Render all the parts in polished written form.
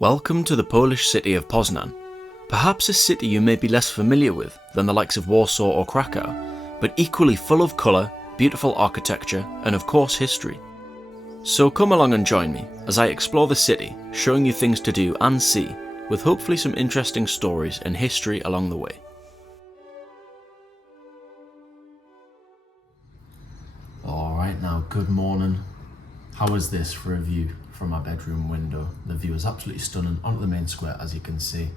Welcome to the Polish city of Poznan. Perhaps a city you may be less familiar with than the likes of Warsaw or Krakow, but equally full of colour, beautiful architecture and of course history. So come along and join me as I explore the city, showing you things to do and see, with hopefully some interesting stories and history along the way. Alright now, good morning. How is this for a view from my bedroom window? The view is absolutely stunning onto the main square, as you can see.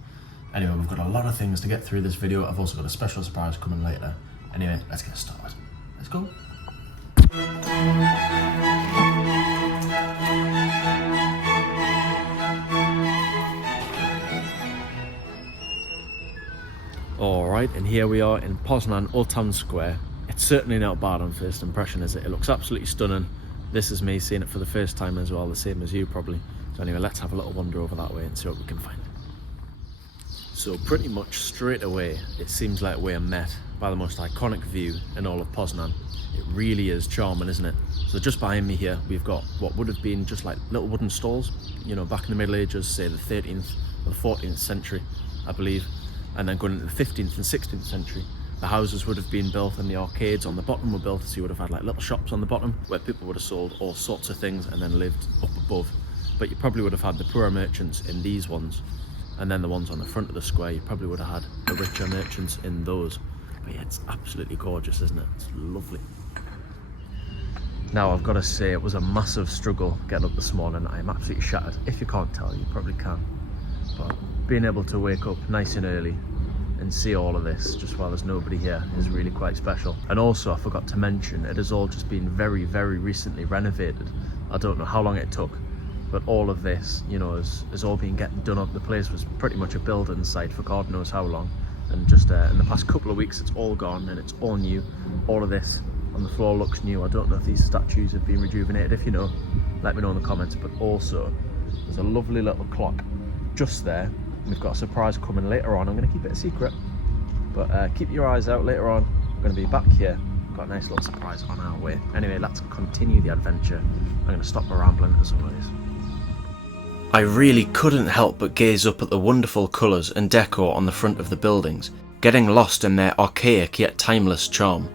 Anyway, we've got a lot of things to get through this video. I've also got a special surprise coming later. Anyway, let's get started. Let's go. Alright, and here we are in Poznan Old Town Square. It's certainly not bad on first impression, is it? It looks absolutely stunning. This is me seeing it for the first time as well, the same as you probably. So anyway, let's have a little wander over that way and see what we can find. So pretty much straight away, it seems like we're met by the most iconic view in all of Poznan. It really is charming, isn't it? So just behind me here, we've got what would have been just like little wooden stalls, you know, back in the Middle Ages, say the 13th or the 14th century, I believe. And then going into the 15th and 16th century, the houses would have been built and the arcades on the bottom were built, so you would have had like little shops on the bottom where people would have sold all sorts of things and then lived up above. But you probably would have had the poorer merchants in these ones, and then the ones on the front of the square, you probably would have had the richer merchants in those. But yeah, it's absolutely gorgeous, isn't it? It's lovely. Now I've got to say, it was a massive struggle getting up this morning. I am absolutely shattered. If you can't tell, you probably can. But being able to wake up nice and early and see all of this just while there's nobody here is really quite special. And also, I forgot to mention, it has all just been very recently renovated. I don't know how long it took, but all of this, you know, has all been getting done up. The place was pretty much a building site for God knows how long, and just in the past couple of weeks it's all gone and it's all new. All of this on the floor looks new. I don't know if these statues have been rejuvenated. If you know, let me know in the comments. But also, there's a lovely little clock just there. We've got a surprise coming later on. I'm going to keep it a secret, but keep your eyes out later on. We're going to be back here. We've got a nice little surprise on our way. Anyway, let's continue the adventure. I'm going to stop my rambling as always. I really couldn't help but gaze up at the wonderful colours and decor on the front of the buildings, getting lost in their archaic yet timeless charm.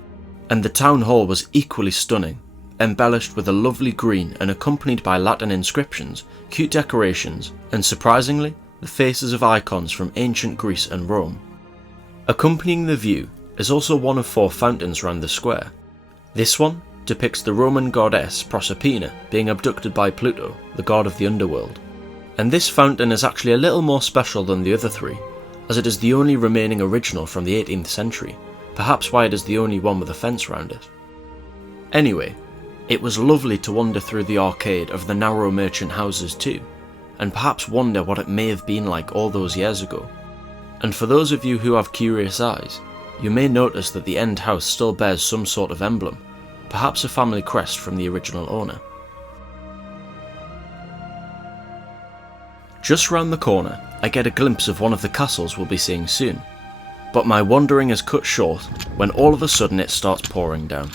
And the town hall was equally stunning, embellished with a lovely green and accompanied by Latin inscriptions, cute decorations, and surprisingly, the faces of icons from ancient Greece and Rome. Accompanying the view is also one of 4 fountains around the square. This one depicts the Roman goddess Proserpina being abducted by Pluto, the god of the underworld. And this fountain is actually a little more special than the other 3, as it is the only remaining original from the 18th century, perhaps why it is the only one with a fence around it. Anyway, it was lovely to wander through the arcade of the narrow merchant houses too, and perhaps wonder what it may have been like all those years ago. And for those of you who have curious eyes, you may notice that the end house still bears some sort of emblem, perhaps a family crest from the original owner. Just round the corner, I get a glimpse of one of the castles we'll be seeing soon, but my wandering is cut short when all of a sudden it starts pouring down.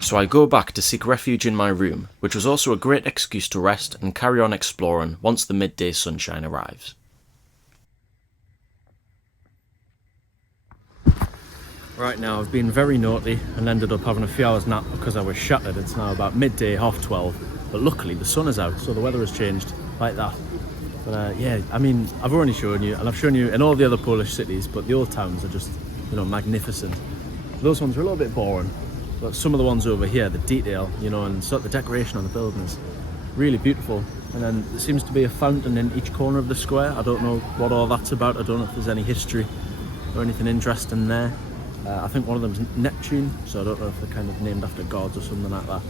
So I go back to seek refuge in my room, which was also a great excuse to rest and carry on exploring once the midday sunshine arrives. Right now, I've been very naughty and ended up having a few hours nap because I was shattered. It's now about midday, 12:30, but luckily the sun is out, so the weather has changed like that. But yeah, I mean, I've already shown you, and I've shown you in all the other Polish cities, but the old towns are just, you know, magnificent. Those ones are a little bit boring. But some of the ones over here, the detail, you know, and sort of the decoration on the buildings, really beautiful. And then there seems to be a fountain in each corner of the square. I don't know what all that's about. I don't know if there's any history or anything interesting there. I think one of them's Neptune, so I don't know if they're kind of named after gods or something like that.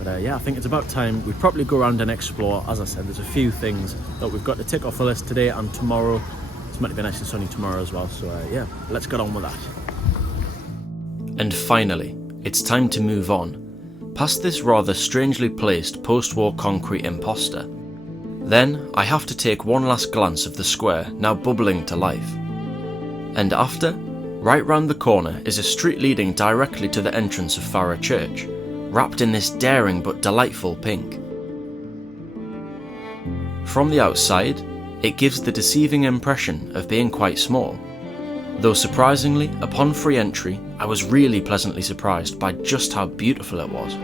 But yeah, I think it's about time we probably go around and explore. As I said, there's a few things that we've got to tick off the list today and tomorrow. It's meant to be nice and sunny tomorrow as well, so yeah, let's get on with that. And finally, it's time to move on, past this rather strangely placed post-war concrete imposter. Then I have to take one last glance of the square, now bubbling to life. And after, right round the corner is a street leading directly to the entrance of Farah Church, wrapped in this daring but delightful pink. From the outside, it gives the deceiving impression of being quite small. Though surprisingly, upon free entry, I was really pleasantly surprised by just how beautiful it was.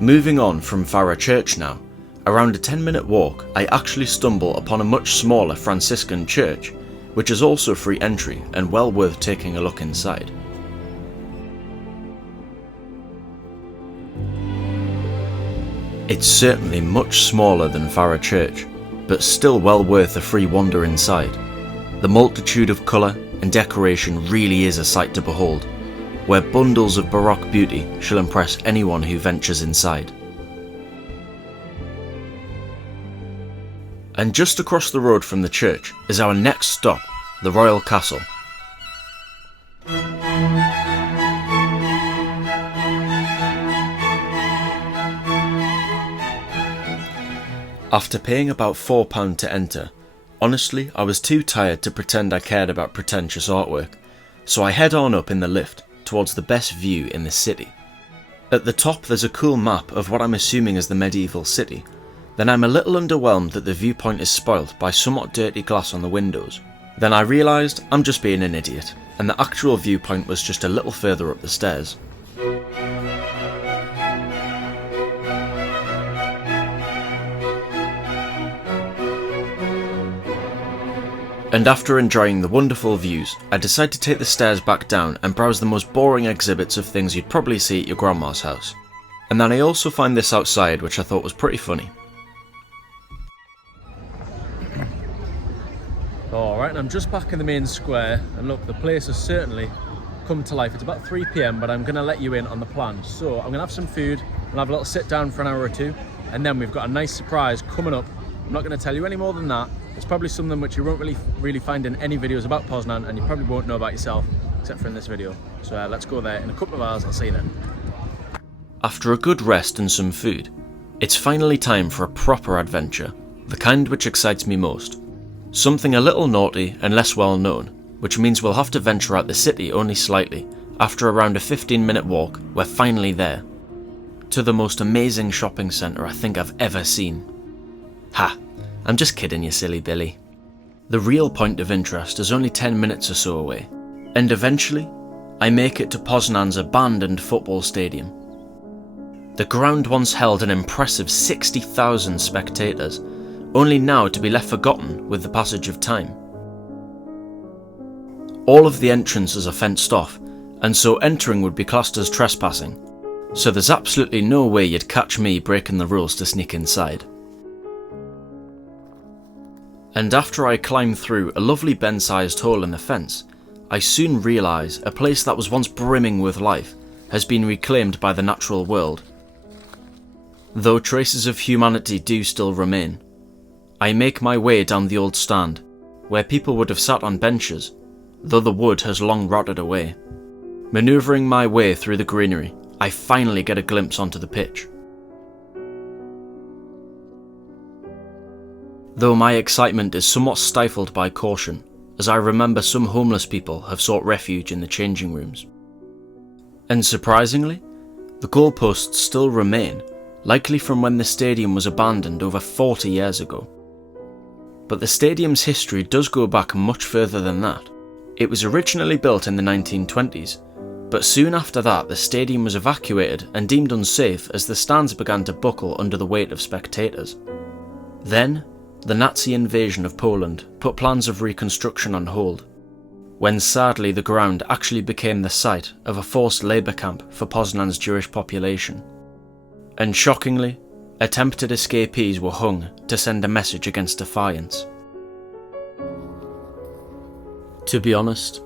Moving on from Farrar Church now, around a 10-minute walk I actually stumble upon a much smaller Franciscan church, which is also free entry and well worth taking a look inside. It's certainly much smaller than Farrar Church, but still well worth a free wander inside. The multitude of colour and decoration really is a sight to behold, where bundles of Baroque beauty shall impress anyone who ventures inside. And just across the road from the church is our next stop, the Royal Castle. After paying about £4 to enter, honestly I was too tired to pretend I cared about pretentious artwork, so I head on up in the lift towards the best view in the city. At the top there's a cool map of what I'm assuming is the medieval city, then I'm a little underwhelmed that the viewpoint is spoilt by somewhat dirty glass on the windows. Then I realised I'm just being an idiot, and the actual viewpoint was just a little further up the stairs. And after enjoying the wonderful views, I decide to take the stairs back down and browse the most boring exhibits of things you'd probably see at your grandma's house. And then I also find this outside, which I thought was pretty funny. Alright, and I'm just back in the main square, and look, the place has certainly come to life. It's about 3 PM, but I'm going to let you in on the plan. So I'm going to have some food, we'll have a little sit down for an hour or two, and then we've got a nice surprise coming up. I'm not going to tell you any more than that. It's probably something which you won't really find in any videos about Poznan, and you probably won't know about yourself, except for in this video. So let's go there in a couple of hours. I'll see you then. After a good rest and some food, it's finally time for a proper adventure, the kind which excites me most. Something a little naughty and less well known, which means we'll have to venture out the city only slightly. After around a 15-minute walk, we're finally there. To the most amazing shopping centre I think I've ever seen. Ha! I'm just kidding you, silly Billy. The real point of interest is only 10 minutes or so away, and eventually, I make it to Poznan's abandoned football stadium. The ground once held an impressive 60,000 spectators, only now to be left forgotten with the passage of time. All of the entrances are fenced off, and so entering would be classed as trespassing, so there's absolutely no way you'd catch me breaking the rules to sneak inside. And after I climb through a lovely Ben-sized hole in the fence, I soon realise a place that was once brimming with life has been reclaimed by the natural world. Though traces of humanity do still remain, I make my way down the old stand, where people would have sat on benches, though the wood has long rotted away. Manoeuvring my way through the greenery, I finally get a glimpse onto the pitch. Though my excitement is somewhat stifled by caution, as I remember some homeless people have sought refuge in the changing rooms. And surprisingly, the goalposts still remain, likely from when the stadium was abandoned over 40 years ago. But the stadium's history does go back much further than that. It was originally built in the 1920s, but soon after that the stadium was evacuated and deemed unsafe as the stands began to buckle under the weight of spectators. Then, the Nazi invasion of Poland put plans of reconstruction on hold, when sadly the ground actually became the site of a forced labour camp for Poznan's Jewish population. And shockingly, attempted escapees were hung to send a message against defiance. To be honest,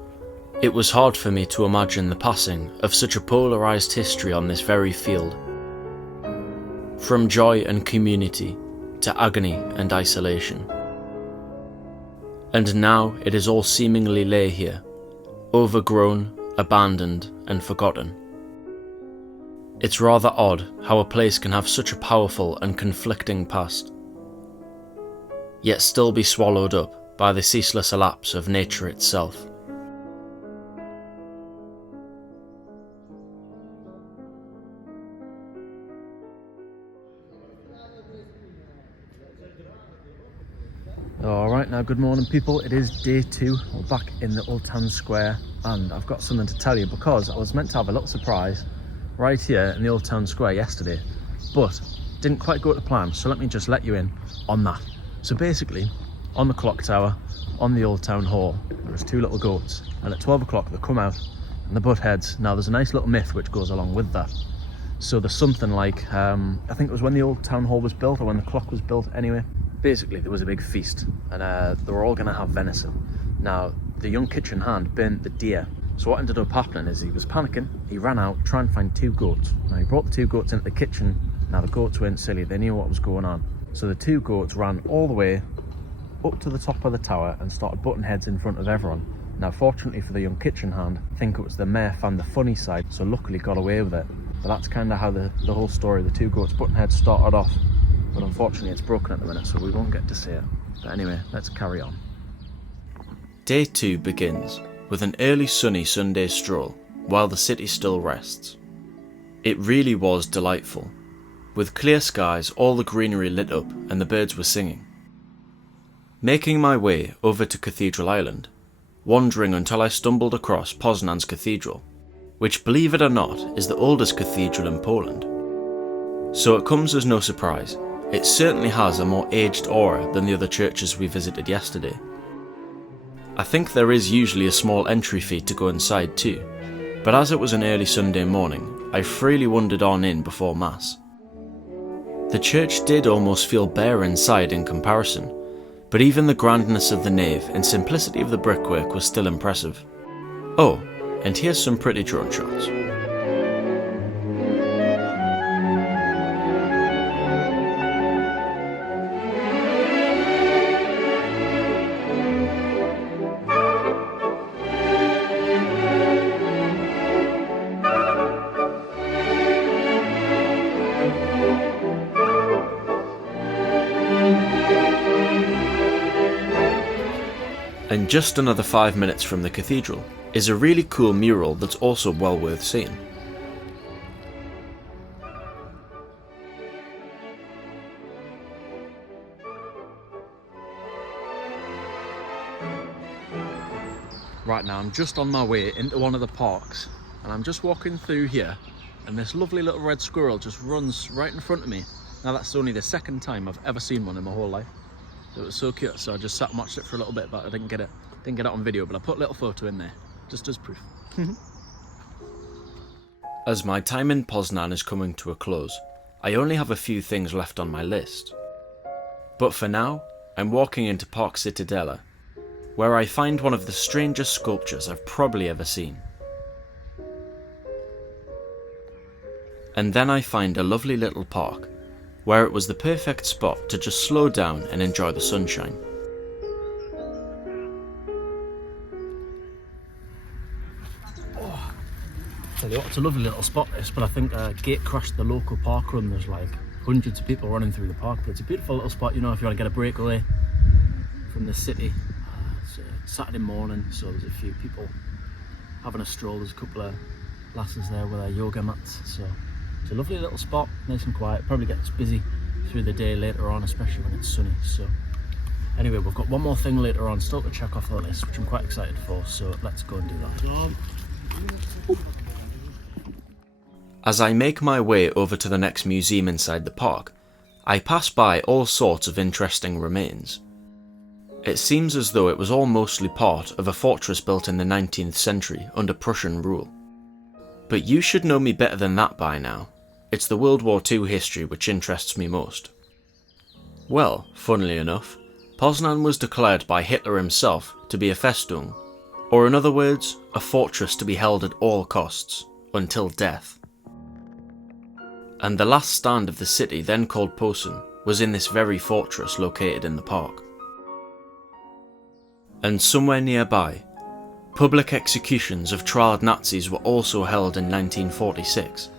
it was hard for me to imagine the passing of such a polarised history on this very field. from joy and community to agony and isolation. And now it is all seemingly lay here, overgrown, abandoned and forgotten. It's rather odd how a place can have such a powerful and conflicting past, yet still be swallowed up by the ceaseless elapse of nature itself. Alright, now good morning people, it is day 2, we're back in the Old Town Square and I've got something to tell you because I was meant to have a little surprise right here in the Old Town Square yesterday, but didn't quite go to plan, so let me just let you in on that. So basically, on the clock tower, on the Old Town Hall, there was 2 little goats, and at 12 o'clock they come out and they butt heads. Now there's a nice little myth which goes along with that. So there's something like, I think it was when the Old Town Hall was built, or when the clock was built anyway. Basically, there was a big feast, and they were all going to have venison. Now, the young kitchen hand burnt the deer. So what ended up happening is he was panicking. He ran out, trying to find 2 goats. Now, he brought the 2 goats into the kitchen. Now, the goats weren't silly. They knew what was going on. So the 2 goats ran all the way up to the top of the tower and started butting heads in front of everyone. Now, fortunately for the young kitchen hand, I think it was the mare found the funny side, so luckily got away with it. But that's kind of how the whole story, the 2 goats butting heads, started off. But unfortunately it's broken at the minute, so we won't get to see it. But anyway, let's carry on. Day 2 begins with an early sunny Sunday stroll while the city still rests. It really was delightful. With clear skies, all the greenery lit up and the birds were singing. Making my way over to Cathedral Island, wandering until I stumbled across Poznan's Cathedral, which, believe it or not, is the oldest cathedral in Poland. So it comes as no surprise. It certainly has a more aged aura than the other churches we visited yesterday. I think there is usually a small entry fee to go inside too, but as it was an early Sunday morning, I freely wandered on in before Mass. The church did almost feel bare inside in comparison, but even the grandness of the nave and simplicity of the brickwork was still impressive. Oh, and here's some pretty drone shots. And just another 5 minutes from the cathedral is a really cool mural that's also well worth seeing. Right now, I'm just on my way into one of the parks, and I'm just walking through here, and this lovely little red squirrel just runs right in front of me. Now that's only the 2nd time I've ever seen one in my whole life. It was so cute, so I just sat and watched it for a little bit, but I didn't get it on video, but I put a little photo in there, just as proof. As my time in Poznan is coming to a close, I only have a few things left on my list. But for now, I'm walking into Park Cytadela, where I find one of the strangest sculptures I've probably ever seen. And then I find a lovely little park, where it was the perfect spot to just slow down and enjoy the sunshine. Oh, tell you what, it's a lovely little spot this, but I think gate crashed the local park run. There's like hundreds of people running through the park, but it's a beautiful little spot, you know, if you want to get a break away from the city. It's Saturday morning, so there's a few people having a stroll. There's a couple of lasses there with their yoga mats, so it's a lovely little spot, nice and quiet. Probably gets busy through the day later on, especially when it's sunny. So anyway, we've got one more thing later on still to check off the list, which I'm quite excited for, so let's go and do that. As I make my way over to the next museum inside the park, I pass by all sorts of interesting remains. It seems as though it was all mostly part of a fortress built in the 19th century under Prussian rule. But you should know me better than that by now. It's the World War II history which interests me most. Well, funnily enough, Poznan was declared by Hitler himself to be a Festung, or in other words, a fortress to be held at all costs, until death. and the last stand of the city, then called Poznan, was in this very fortress located in the park. And somewhere nearby, public executions of trialed Nazis were also held in 1946,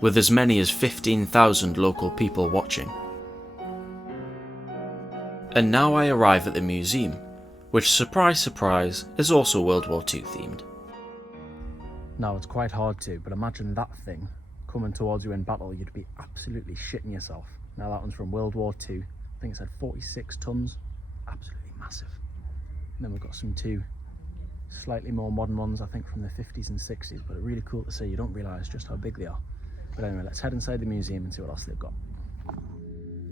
with as many as 15,000 local people watching. And now I arrive at the museum, which, surprise surprise, is also World War II themed. Now it's quite hard to, but imagine that thing coming towards you in battle, you'd be absolutely shitting yourself. Now that one's from World War II, I think it's had 46 tons, absolutely massive. And then we've got some two slightly more modern ones, I think from the 50s and 60s, but really cool to see. You don't realise just how big they are. But anyway, let's head inside the museum and see what else they've got.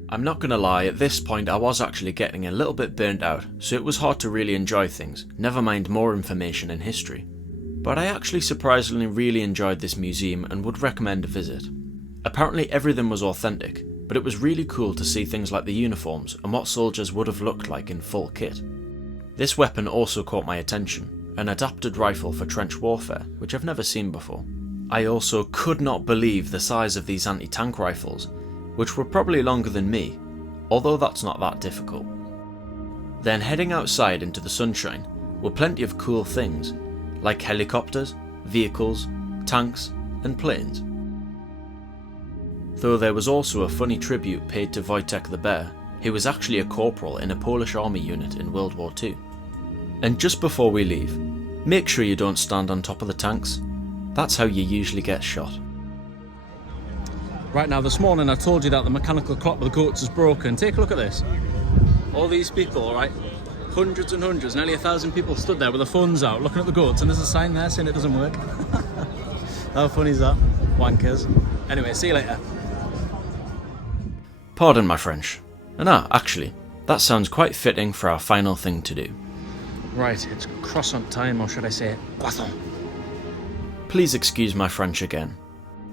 I'm not gonna lie, at this point I was actually getting a little bit burnt out, so it was hard to really enjoy things, never mind more information and history. But I actually surprisingly really enjoyed this museum and would recommend a visit. Apparently everything was authentic, but it was really cool to see things like the uniforms and what soldiers would have looked like in full kit. This weapon also caught my attention, an adapted rifle for trench warfare, which I've never seen before. I also could not believe the size of these anti-tank rifles, which were probably longer than me, although that's not that difficult. Then heading outside into the sunshine were plenty of cool things, like helicopters, vehicles, tanks and planes. Though there was also a funny tribute paid to Wojtek the Bear, who was actually a corporal in a Polish army unit in World War II. And just before we leave, make sure you don't stand on top of the tanks. That's how you usually get shot. Right, now this morning I told you that the mechanical clock with the goats is broken. Take a look at this. All these people, alright, hundreds and hundreds, nearly 1,000 people stood there with their phones out looking at the goats, and there's a sign there saying it doesn't work. How funny is that? Wankers. Anyway, see you later. Pardon my French. And actually, that sounds quite fitting for our final thing to do. Right, it's croissant time, or should I say croissant? Please excuse my French again.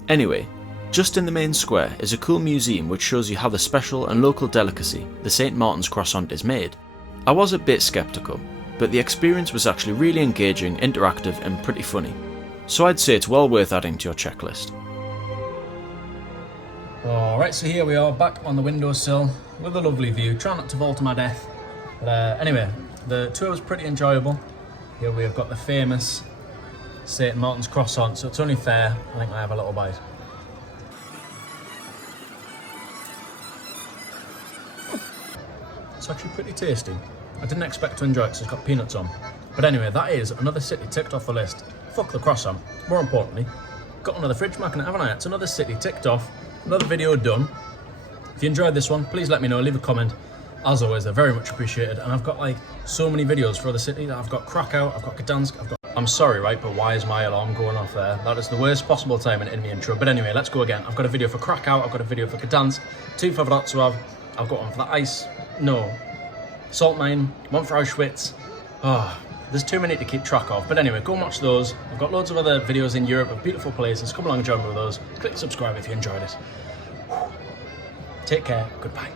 Anyway, just in the main square is a cool museum which shows you how the special and local delicacy, the St. Martin's croissant, is made. I was a bit sceptical, but the experience was actually really engaging, interactive and pretty funny. So I'd say it's well worth adding to your checklist. Alright, so here we are back on the windowsill with a lovely view. Try not to fall to my death. But anyway, the tour was pretty enjoyable. Here we have got the famous St. Martin's croissant, so it's only fair I think I have a little bite. It's actually pretty tasty. I didn't expect to enjoy it because it's got peanuts on. But anyway, that is another city ticked off the list. Fuck the croissant. More importantly, got another fridge magnet, haven't I? It's another city ticked off. Another video done. If you enjoyed this one, please let me know, leave a comment. As always, they're very much appreciated. And I've got like so many videos for other cities. I've got Krakow, I've got Gdansk, I'm sorry, right, but why is my alarm going off there? That is the worst possible timing in my intro. But anyway, let's go again. I've got a video for Krakow, I've got a video for Gdansk, two for Wrocław, I've got one for the salt mine, one for Auschwitz. There's too many to keep track of. But anyway, go and watch those. I've got loads of other videos in Europe of beautiful places. Come along and join me with those. Click subscribe if you enjoyed it. Take care. Goodbye.